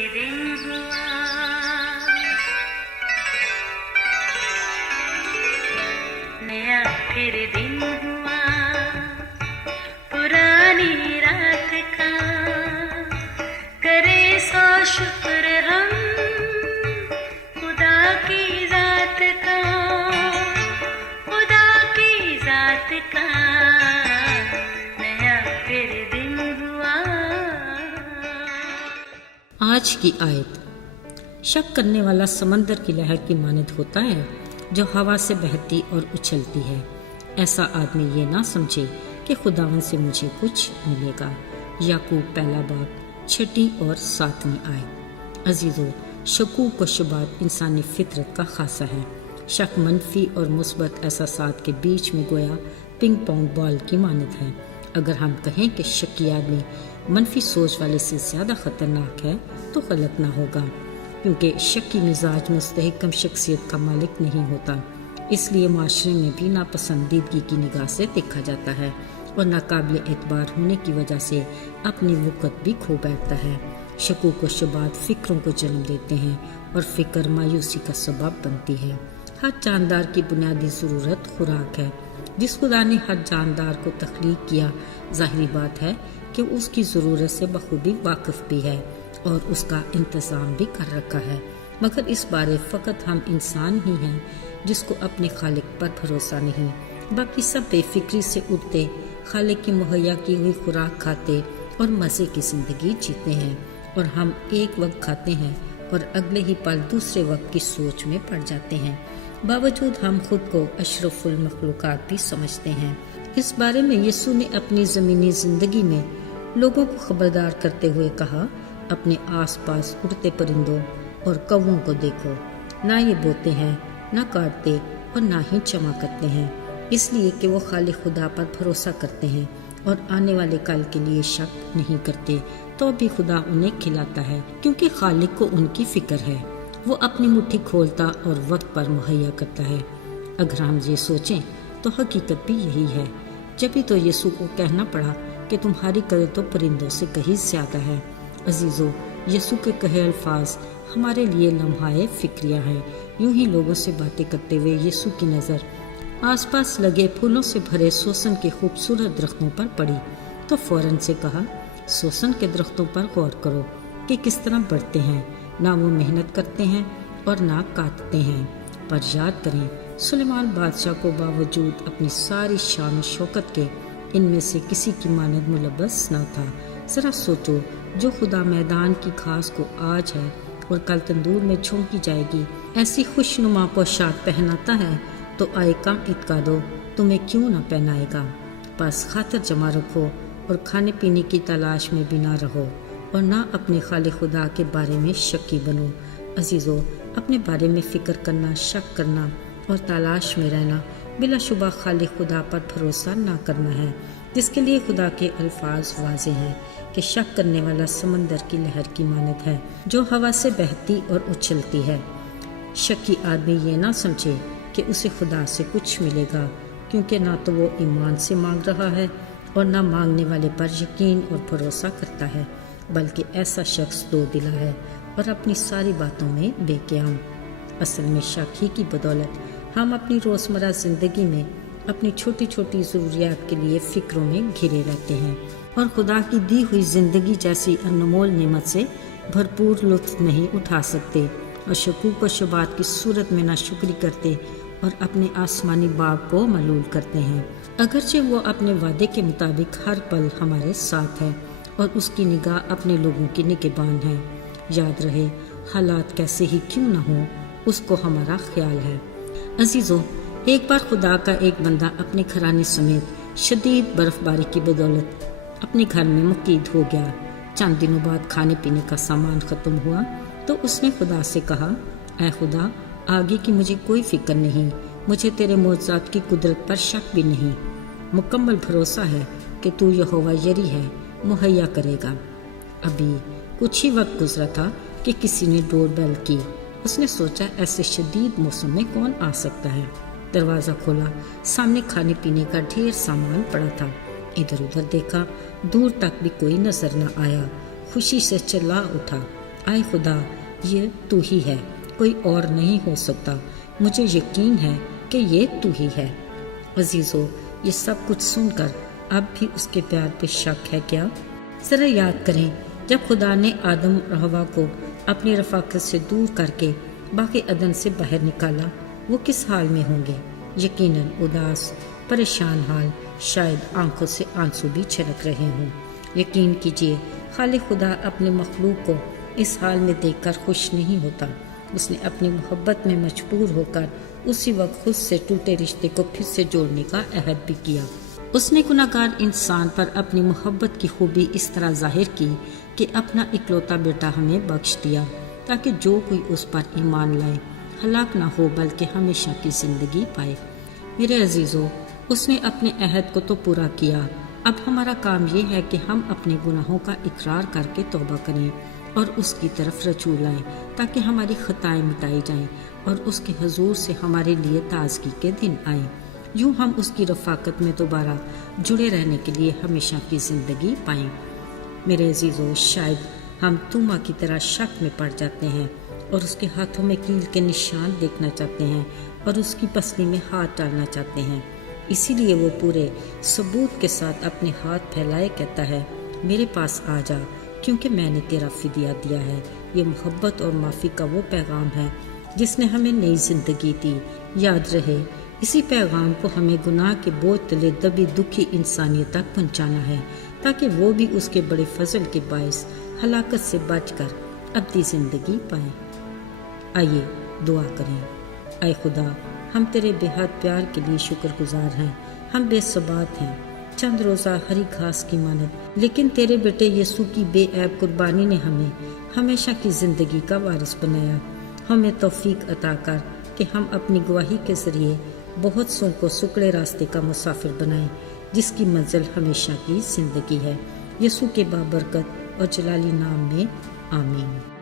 दिन हुआ, नया फिर दिन हुआ, पुरानी रात का करे सो शुक्र हम खुदा की जात का, खुदा की जात का नया फिर दिन हुआ। आज की आयत, शक करने वाला समंदर की लहर की मानद होता है जो हवा से बहती और उछलती है। ऐसा आदमी ये ना समझे कि खुदावन से मुझे कुछ मिलेगा। याकूब पहला बाब 6 और 7 आयत। अजीजों, शकूक व शुबात इंसानी फितरत का खासा है। शक मनफी और मुस्बत एहसासात के बीच में गोया पिंग पोंग बॉल की मानद है। अगर हम कहें कि शकी आदमी मनफी सोच वाले से ज़्यादा ख़तरनाक है तो गलत ना होगा, क्योंकि शकी मिजाज मुस्तहकम शख्सियत का मालिक नहीं होता। इसलिए माशरे में भी नापसंदीदगी की निगाह से देखा जाता है और नाकाबिल एतबार होने की वजह से अपनी वक़्त भी खो बैठता है। शकूक व शुबात फ़िक्रों को जन्म देते हैं और फ़िक्र मायूसी का सबब बनती है। हर जानदार की बुनियादी ज़रूरत खुराक है। जिस खुदा ने हर जानदार को तख्लीक किया, ज़ाहिरी बात है कि उसकी ज़रूरत से बखूबी वाकिफ़ भी है और उसका इंतज़ाम भी कर रखा है। मगर इस बारे फ़कत हम इंसान ही हैं जिसको अपने खालिक पर भरोसा नहीं। बाकी सब बेफिक्री से उठते, खालिक की मुहैया की हुई खुराक खाते और मज़े की ज़िंदगी जीते हैं, और हम एक वक्त खाते हैं और अगले ही पल दूसरे वक्त की सोच में पड़ जाते हैं। बावजूद हम खुद को अशरफुल मखलूक़ात भी समझते हैं। इस बारे में यीशु ने अपनी ज़मीनी ज़िंदगी में लोगों को खबरदार करते हुए कहा, अपने आसपास उड़ते परिंदों और कौवों को देखो, ना ये बोते हैं, ना काटते और ना ही जमा करते हैं, इसलिए कि वो खाली खुदा पर भरोसा करते हैं और आने वाले कल के लिए शक नहीं करते। तो भी खुदा उन्हें खिलाता है, क्योंकि खालिक को उनकी फिक्र है। वो अपनी मुट्ठी खोलता और वक्त पर मुहैया करता है। अगर हम ये सोचें तो हकीकत भी यही है। जब भी तो यीशु को कहना पड़ा कि तुम्हारी कदर तो परिंदों से कहीं ज़्यादा है। अजीज़ों, यीशु के कहे अल्फाज हमारे लिए लम्हाए फिक्रिया हैं। यूं ही लोगों से बातें करते हुए यीशु की नज़र आसपास लगे फूलों से भरे सोसन के खूबसूरत दरख्तों पर पड़ी तो फ़ौरन से कहा, सोसन के दरख्तों पर गौर करो कि किस तरह बढ़ते हैं, ना वो मेहनत करते हैं और ना काटते हैं। पर याद करें, सुलेमान बादशाह को बावजूद अपनी सारी शान शौकत के इनमें से किसी की मानद मुलब्बस न था। ज़रा सोचो, जो खुदा मैदान की घास को आज है और कल तंदूर में झोंकी जाएगी ऐसी खुशनुमा पोशाक पहनाता है, तो आए कम इत्का दो, तुम्हें क्यों न पहनाएगा। बस खातर जमा रखो और खाने पीने की तलाश में भी ना रहो और ना अपने खालिक खुदा के बारे में शक्की बनो। अजीज़ों, अपने बारे में फ़िक्र करना, शक करना और तलाश में रहना बिलाशुबा खालिक खुदा पर भरोसा ना करना है, जिसके लिए खुदा के अल्फाज वाज़े हैं कि शक करने वाला समंदर की लहर की मानद है जो हवा से बहती और उछलती है। शक्की आदमी ये ना समझे कि उसे खुदा से कुछ मिलेगा, क्योंकि ना तो वो ईमान से मांग रहा है और ना मांगने वाले पर यकीन और भरोसा करता है, बल्कि ऐसा शख्स दो दिला है और अपनी सारी बातों में बेक़याम। असल में शक ही की बदौलत हम अपनी रोज़मर्रा ज़िंदगी में अपनी छोटी छोटी ज़रूरियात के लिए फ़िक्रों में घिरे रहते हैं और खुदा की दी हुई ज़िंदगी जैसी अनमोल नेमत से भरपूर लुत्फ़ नहीं उठा सकते और शकूक व शुबात की सूरत में नाशुक्री करते और अपने आसमानी बाप को मलूल करते हैं। अगरचे वो अपने वादे के मुताबिक हर पल हमारे साथ है और उसकी निगाह अपने लोगों की निगहबान है। याद रहे, हालात कैसे ही क्यों न हो, उसको हमारा ख्याल है। अजीज़ों, एक बार खुदा का एक बंदा अपने घराने समेत शदीद बर्फबारी की बदौलत अपने घर में मुकीद हो गया। चंद दिनों बाद खाने पीने का सामान ख़त्म हुआ तो उसने खुदा से कहा, ऐ खुदा, आगे की मुझे कोई फिक्र नहीं, मुझे तेरे मौजज़ात की कुदरत पर शक भी नहीं। मुकम्मल भरोसा है कि तू यहोवा यरी है, मुहैया करेगा। अभी कुछ ही वक्त गुजरा था कि किसी ने डोर बेल की। उसने सोचा, ऐसे शदीद मौसम में कौन आ सकता है। दरवाज़ा खोला, सामने खाने पीने का ढेर सामान पड़ा था। इधर उधर देखा, दूर तक भी कोई नजर न आया। खुशी से चिल्ला उठा, आए खुदा, ये तू ही है, कोई और नहीं हो सकता। मुझे यकीन है कि ये तू ही है। अजीज़ों, ये सब कुछ सुनकर अब भी उसके प्यार पे शक है क्या? ज़रा याद करें, जब खुदा ने आदम और हवा को अपनी रफ़ाकत से दूर करके बाक़ी अदन से बाहर निकाला, वो किस हाल में होंगे? यकीनन उदास, परेशान हाल, शायद आंखों से आंसू भी छलक रहे हों। यकीन कीजिए, खालिक खुदा अपने मखलूक को इस हाल में देखकर खुश नहीं होता। उसने अपनी मोहब्बत में मजबूर होकर उसी वक्त खुद से टूटे रिश्ते को फिर से जोड़ने का अहद भी किया। उसने गुनाहगार इंसान पर अपनी मोहब्बत की खूबी इस तरह जाहिर की कि अपना इकलौता बेटा हमें बख्श दिया, ताकि जो कोई उस पर ईमान लाए हलाक ना हो बल्कि हमेशा की ज़िंदगी पाए। मेरे अजीज़ों, उसने अपने अहद को तो पूरा किया। अब हमारा काम ये है कि हम अपने गुनाहों का इकरार करके तौबा करें और उसकी तरफ रजू लाएं, ताकि हमारी खताएं मिटाई जाएं और उसके हुजूर से हमारे लिए ताजगी के दिन आए। यूँ हम उसकी रफ़ाकत में दोबारा जुड़े रहने के लिए हमेशा की ज़िंदगी पाएं। मेरे अजीज़ों, शायद हम तुमा की तरह शक में पड़ जाते हैं और उसके हाथों में कील के निशान देखना चाहते हैं और उसकी पसली में हाथ डालना चाहते हैं। इसीलिए वो पूरे सबूत के साथ अपने हाथ फैलाए कहता है, मेरे पास आ जा, क्योंकि मैंने तेरा फिदिया दिया है। ये मोहब्बत और माफ़ी का वो पैगाम है जिसने हमें नई ज़िंदगी दी। याद रहे, इसी पैगाम को हमें गुनाह के बोझ तले दबी दुखी इंसानियत तक पहुँचाना है, ताकि वो भी उसके बड़े फजल के बायस हलाकत से बचकर अपनी ज़िंदगी पाएँ। आइए दुआ करें। आए खुदा, हम तेरे बेहद प्यार के लिए शुक्रगुजार हैं। हम बेसबात हैं, चंद रोज़ा हरी घास की मानद, लेकिन तेरे बेटे यीशु की बेऐब कुर्बानी ने हमें हमेशा की ज़िंदगी का वारिस बनाया। हमें तौफीक अता कर कि हम अपनी गवाही के ज़रिए बहुत सौ को सुकड़े रास्ते का मुसाफिर बनाएं, जिसकी मंजिल हमेशा की ज़िंदगी है। यीशु के बाबरकत और जलाली नाम में आमीन।